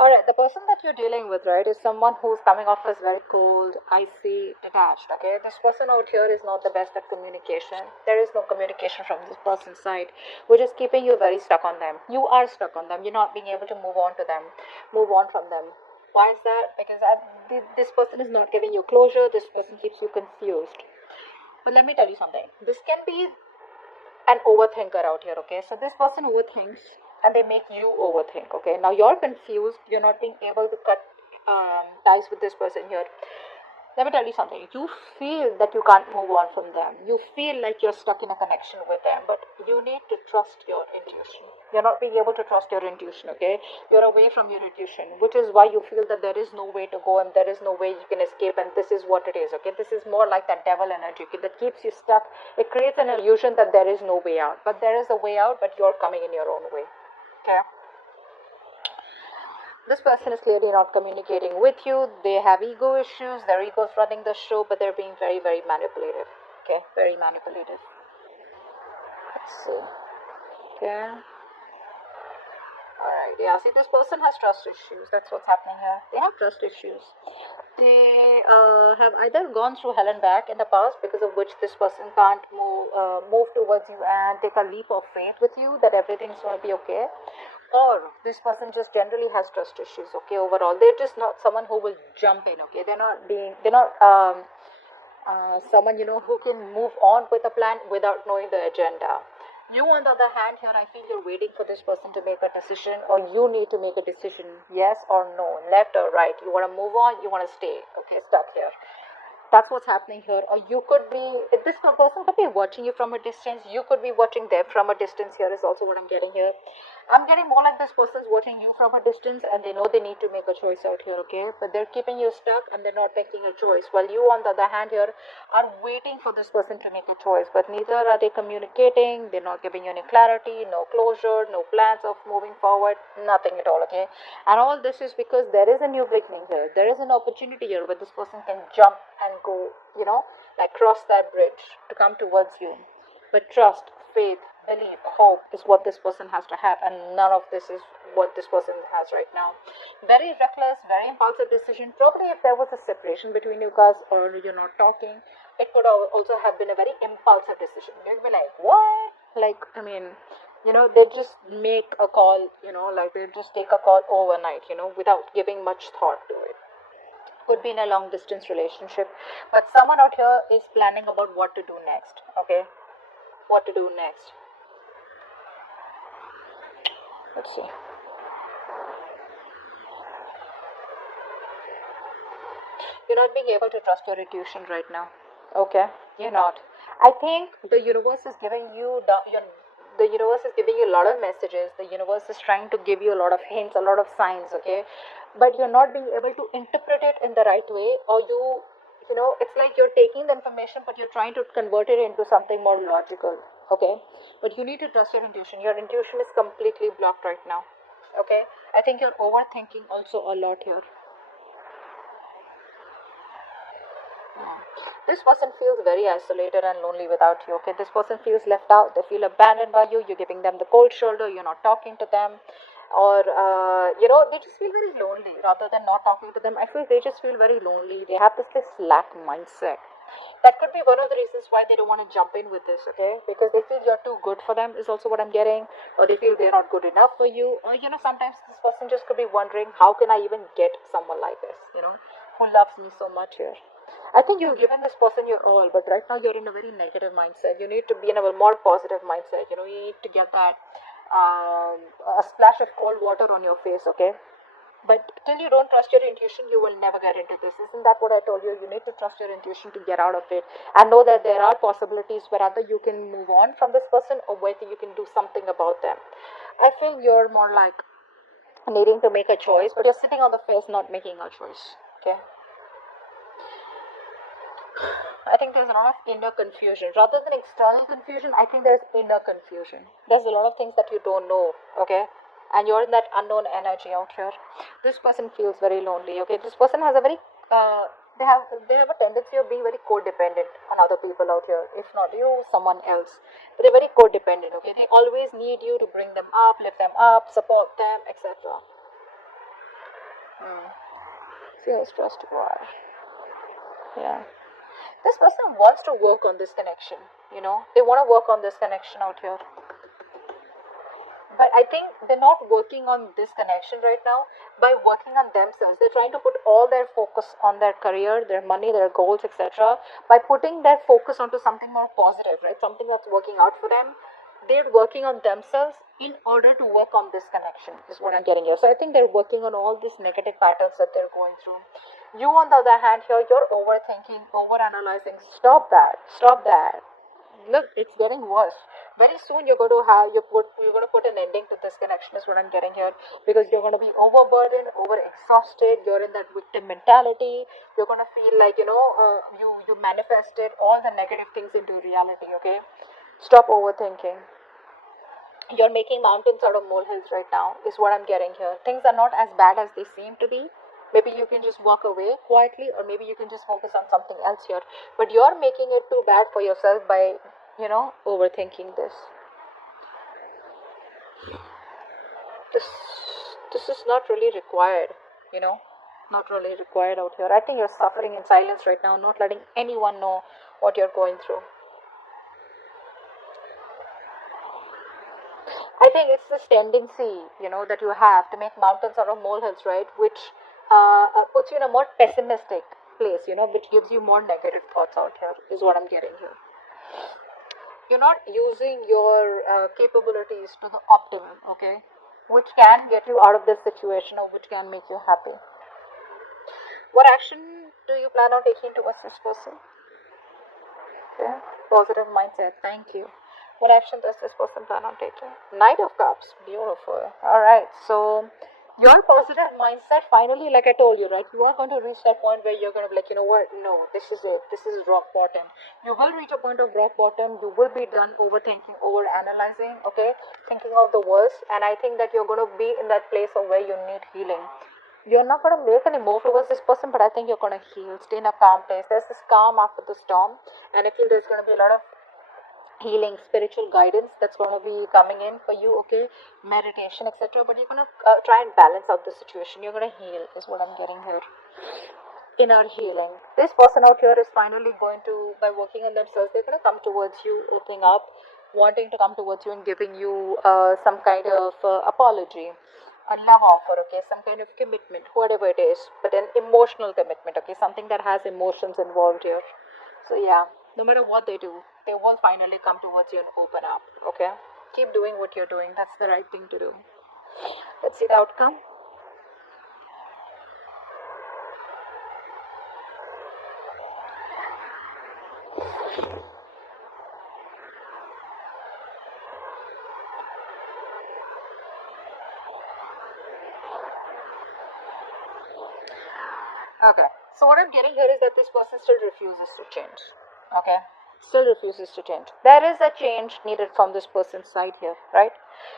Alright, the person that you're dealing with, right, is someone who's coming off as very cold, icy, detached, okay? This person out here is not the best at communication. There is no communication from this person's side, which is keeping you very stuck on them. You are stuck on them. You're not being able to move on to them, move on from them. Why is that? Because this person is not giving you closure. This person keeps you confused. But let me tell you something. This can be an overthinker out here, okay? So this person overthinks and they make you overthink, okay? Now you're confused, you're not being able to cut ties with this person here. Let me tell you something. You feel that you can't move on from them. You feel like you're stuck in a connection with them, but you need to trust your intuition. You're not being able to trust your intuition, okay? You're away from your intuition, which is why you feel that there is no way to go and there is no way you can escape, and this is what it is, okay? This is more like that devil energy, okay, that keeps you stuck. It creates an illusion that there is no way out, but there is a way out, but you're coming in your own way, okay? This person is clearly not communicating with you. They have ego issues. Their ego is running the show, but they're being very, very manipulative. Okay, very manipulative. Let's see. Okay. Alright, yeah, see, this person has trust issues. That's what's happening here. They have trust issues. They have either gone through hell and back in the past, because of which this person can't move towards you and take a leap of faith with you that everything's going to be okay. Or this person just generally has trust issues, okay, overall. They're just not someone who will jump in, okay. They're not someone, who can move on with a plan without knowing the agenda. You, on the other hand, here I feel you're waiting for this person to make a decision, or you need to make a decision, yes or no, left or right. You want to move on, you want to stay, okay, stuck here. That's what's happening here. Or you could be, this person could be watching you from a distance. You could be watching them from a distance. Here is also what I'm getting here. I'm getting more like this person's watching you from a distance and they know they need to make a choice out here, okay? But they're keeping you stuck and they're not making a choice. While you, on the other hand, here are waiting for this person to make a choice. But neither are they communicating. They're not giving you any clarity, no closure, no plans of moving forward, nothing at all, okay? And all this is because there is a new beginning here. There is an opportunity here where this person can jump and go, like cross that bridge to come towards you. But trust, faith, belief, hope is what this person has to have, and none of this is what this person has right now. Very reckless, very impulsive decision. Probably if there was a separation between you guys or you're not talking, it could also have been a very impulsive decision. You'd be like, what? Like, I mean, they just make a call, like they just take a call overnight, without giving much thought to it. Could be in a long distance relationship, but someone out here is planning about what to do next, okay? What to do next. Let's see. You're not being able to trust your intuition right now, okay? You're not. I think the universe is giving you the universe is giving you a lot of messages. The universe is trying to give you a lot of hints, a lot of signs, okay? But you're not being able to interpret it in the right way, or it's like you're taking the information but you're trying to convert it into something more logical, okay? But you need to trust your intuition. Your intuition is completely blocked right now, okay? I think you're overthinking also a lot here. This person feels very isolated and lonely without you, okay? This person feels left out. They feel abandoned by you. You're giving them the cold shoulder. You're not talking to them. Or, they just feel very lonely rather than not talking to them. I feel they just feel very lonely. They have this slack mindset. That could be one of the reasons why they don't want to jump in with this, okay? Because they feel you're too good for them, is also what I'm getting. Or they feel they're not good enough for you. Or, sometimes this person just could be wondering, how can I even get someone like this, who loves me so much here? I think you've given this person your all, but right now you're in a very negative mindset. You need to be in a more positive mindset. You need to get that a splash of cold water on your face, okay? But till you don't trust your intuition, you will never get into this. Isn't that what I told you? You need to trust your intuition to get out of it and know that there are possibilities where either you can move on from this person or whether you can do something about them. I feel you're more like needing to make a choice, but you're sitting on the fence not making a choice, okay? I think there's a lot of inner confusion. Rather than external confusion, I think there's inner confusion. There's a lot of things that you don't know, okay? And you're in that unknown energy out here. This person feels very lonely, okay? This person has a very, they have a tendency of being very codependent on other people out here. If not you, someone else. But they're very codependent, okay? They always need you to bring them up, lift them up, support them, etc. Hmm. See how stressed you are. Yeah. This person wants to work on this connection, They want to work on this connection out here. But I think they're not working on this connection right now by working on themselves. They're trying to put all their focus on their career, their money, their goals, etc. By putting their focus onto something more positive, right? Something that's working out for them. They're working on themselves in order to work on this connection, is what I'm getting here. So I think they're working on all these negative patterns that they're going through. You, on the other hand, here, you're overthinking, overanalyzing. Stop that. Stop that. Look, it's getting worse. Very soon you're going to put an ending to this connection, is what I'm getting here, because you're going to be overburdened, over exhausted. You're in that victim mentality. You're going to feel like you manifested all the negative things into reality. Okay, stop overthinking. You're making mountains out of molehills right now, is what I'm getting here. Things are not as bad as they seem to be. Maybe you can just walk away quietly, or maybe you can just focus on something else here. But you're making it too bad for yourself by, overthinking this. This this is not really required, you know, not really required out here. I think you're suffering in silence right now, not letting anyone know what you're going through. I think it's this tendency, that you have to make mountains out of molehills, right? Which puts you in a more pessimistic place, which gives you more negative thoughts out here, is what I'm getting here. You're not using your capabilities to the optimum, okay? Which can get you out of this situation or which can make you happy. What action do you plan on taking towards this person? Okay. Positive mindset. Thank you. What action does this person plan on taking? Knight of Cups. Beautiful. All right. So your positive mindset, finally, like I told you, right? You are going to reach that point where you're going to be like, you know what? No, this is it. This is rock bottom. You will reach a point of rock bottom. You will be done overthinking, over analyzing, okay? Thinking of the worst. And I think that you're going to be in that place of where you need healing. You're not going to make any move towards this person, but I think you're going to heal. Stay in a calm place. There's this calm after the storm, and I feel there's going to be a lot of healing, spiritual guidance that's going to be coming in for you, okay? Meditation, etc. But you're going to try and balance out the situation. You're going to heal, is what I'm getting here. Inner healing. This person out here is finally going to, by working on themselves, they're going to come towards you, opening up, wanting to come towards you and giving you some kind of apology, a love offer, okay, some kind of commitment, whatever it is, but an emotional commitment, okay, something that has emotions involved here. So yeah, no matter what they do, they will finally come towards you and open up, okay? Keep doing what you're doing. That's the right thing to do. Let's see the outcome. Okay. So what I'm getting here is that this person still refuses to change. Okay. Still refuses to change. There is a change needed from this person's side here, right?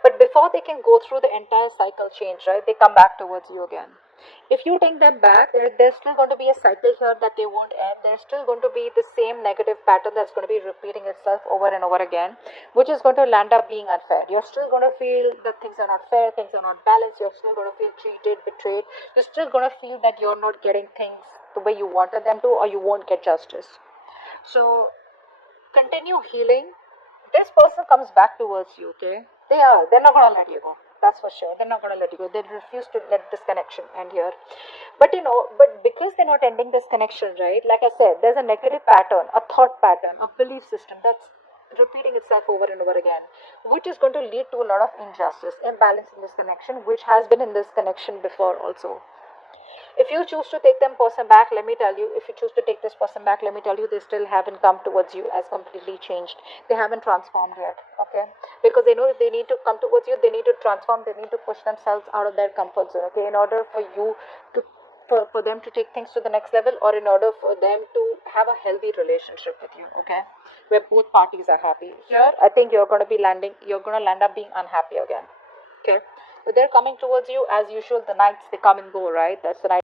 But before they can go through the entire cycle change, right, they come back towards you again. If you take them back, there's still going to be a cycle here that they won't end. There's still going to be the same negative pattern that's going to be repeating itself over and over again, which is going to land up being unfair. You're still going to feel that things are not fair, things are not balanced. You're still going to feel cheated, betrayed. You're still going to feel that you're not getting things the way you wanted them to, or you won't get justice. So continue healing. This person comes back towards you, okay? They're not gonna let you go. That's for sure. They're not gonna let you go. They refuse to let this connection end here. But because they're not ending this connection, right? Like I said, there's a negative pattern, a thought pattern, a belief system that's repeating itself over and over again, which is going to lead to a lot of injustice, imbalance in this connection, which has been in this connection before also. If you choose to take them person back, let me tell you, if you choose to take this person back, let me tell you, they still haven't come towards you as completely changed. They haven't transformed yet, okay? Because they know if they need to come towards you, they need to transform, they need to push themselves out of their comfort zone, okay? In order for you to, for them to take things to the next level, or in order for them to have a healthy relationship with you, okay? Where both parties are happy. Here, I think you're going to land up being unhappy again, okay? But they're coming towards you as usual. The nights, they come and go, right? That's the night.